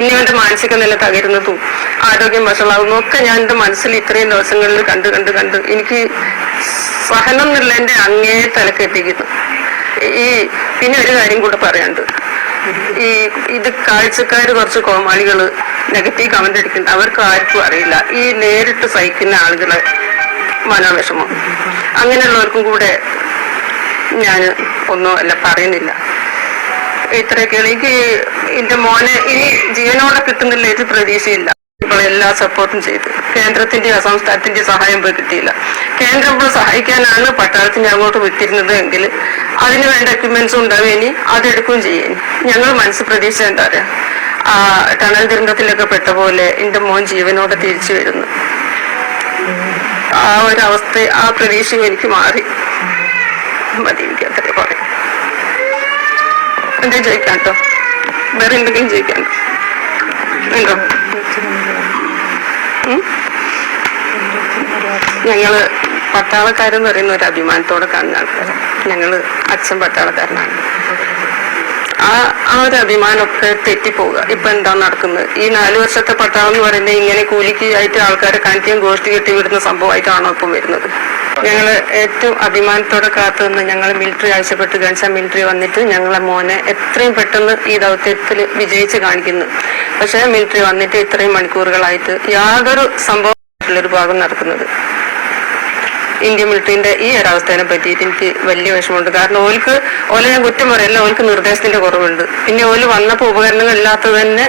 പിന്നെ അവന്റെ മാനസിക നില തകരുന്നതും ആരോഗ്യം വഷളാവുന്നതും ഒക്കെ ഞാൻ എന്റെ മനസ്സിൽ ഇത്രയും ദിവസങ്ങളിൽ കണ്ട് എനിക്ക് സഹനം എന്നുള്ള എന്റെ അങ്ങേ തലക്കെത്തിക്കുന്നു. പിന്നെ ഒരു കാര്യം കൂടെ പറയാണ്ട്, ഇത് കാഴ്ചക്കാർ കുറച്ച് കോമാളികള് നെഗറ്റീവ് കമന്റ് അടിക്കുന്നുണ്ട്. അവർക്ക് ആർക്കും അറിയില്ല ഈ നേരിട്ട് സഹിക്കുന്ന ആളുകളെ മനോവിഷമം. അങ്ങനെയുള്ളവർക്കും കൂടെ ഞാൻ ഒന്നും അല്ല പറയുന്നില്ല. ഇത്രയൊക്കെയാണ്. എനിക്ക് എന്റെ മോനെ ഇനി ജീവനോടെ കിട്ടുന്നില്ല ഒരു പ്രതീക്ഷയില്ല. ഇപ്പോൾ എല്ലാ സപ്പോർട്ടും ചെയ്ത് കേന്ദ്രത്തിന്റെ സംസ്ഥാനത്തിന്റെ സഹായം പോയി കിട്ടിയില്ല. കേന്ദ്രം ഇപ്പോൾ സഹായിക്കാനാണ് പട്ടാളത്തിന് അങ്ങോട്ട് വിട്ടിരുന്നത് എങ്കിൽ അതിന് വേണ്ട എക്യുപ്മെന്റ്സും ഉണ്ടാവേനി, അതെടുക്കുകയും ചെയ്യേനി. ഞങ്ങൾ മനസ്സ് പ്രതീക്ഷ എന്താ പറയാ, ആ ടണൽ ദുരന്തത്തിലൊക്കെ പെട്ട പോലെ എന്റെ മോൻ ജീവനോടെ തിരിച്ചു വരുന്നു. ആ ഒരവസ്ഥ, ആ പ്രതീക്ഷയും എനിക്ക് മാറി. മതി, എനിക്ക് അത്രേ പറയാം. എന്താ ചോദിക്കാം കേട്ടോ? വേറെ എന്തെങ്കിലും ചോദിക്കാണ്ടോ? ഉണ്ടോ? ഞങ്ങള് പട്ടാളക്കാരെന്ന് പറയുന്ന ഒരു അഭിമാനത്തോടെ കാണുന്ന ആൾക്കാരാണ്. ഞങ്ങള് അച്ഛൻ പട്ടാളക്കാരനാണ്. ആ ഒരു അഭിമാനമൊക്കെ തെറ്റിപ്പോവുക. ഇപ്പൊ എന്താ നടക്കുന്നത്? ഈ 4 വർഷത്തെ പട്ടാളം എന്ന് പറയുന്നത് ഇങ്ങനെ കൂലിക്ക് ആയിട്ട് ആൾക്കാരെ കാണിക്കുകയും ഗോഷ്ടി കെട്ടി വിടുന്ന സംഭവമായിട്ടാണോ ഇപ്പം വരുന്നത്? ഞങ്ങള് ഏറ്റവും അഭിമാനത്തോടെ കാത്തു നിന്ന് ഞങ്ങൾ മിലിറ്ററി ആവശ്യപ്പെട്ട് ഗൺസാ മിലിറ്ററി വന്നിട്ട് ഞങ്ങളെ മോനെ എത്രയും പെട്ടെന്ന് ഈ ദൗത്യത്തിൽ വിജയിച്ച് കാണിക്കുന്നു. പക്ഷെ മിലിറ്ററി വന്നിട്ട് ഇത്രയും മണിക്കൂറുകളായിട്ട് യാതൊരു സംഭവമായിട്ടുള്ളൊരു ഭാഗം നടക്കുന്നത്. ഇന്ത്യൻ മിലിറ്ററിന്റെ ഈ ഒരവസ്ഥയെ പറ്റിയിട്ട് എനിക്ക് വലിയ വിഷമമുണ്ട്. കാരണം ഓലെ ഞാൻ കുറ്റം പറയല്ല, ഓൽക്ക് നിർദ്ദേശത്തിന്റെ കുറവുണ്ട്. പിന്നെ ഓല് വന്നപ്പോൾ ഉപകരണങ്ങൾ ഇല്ലാത്തത് തന്നെ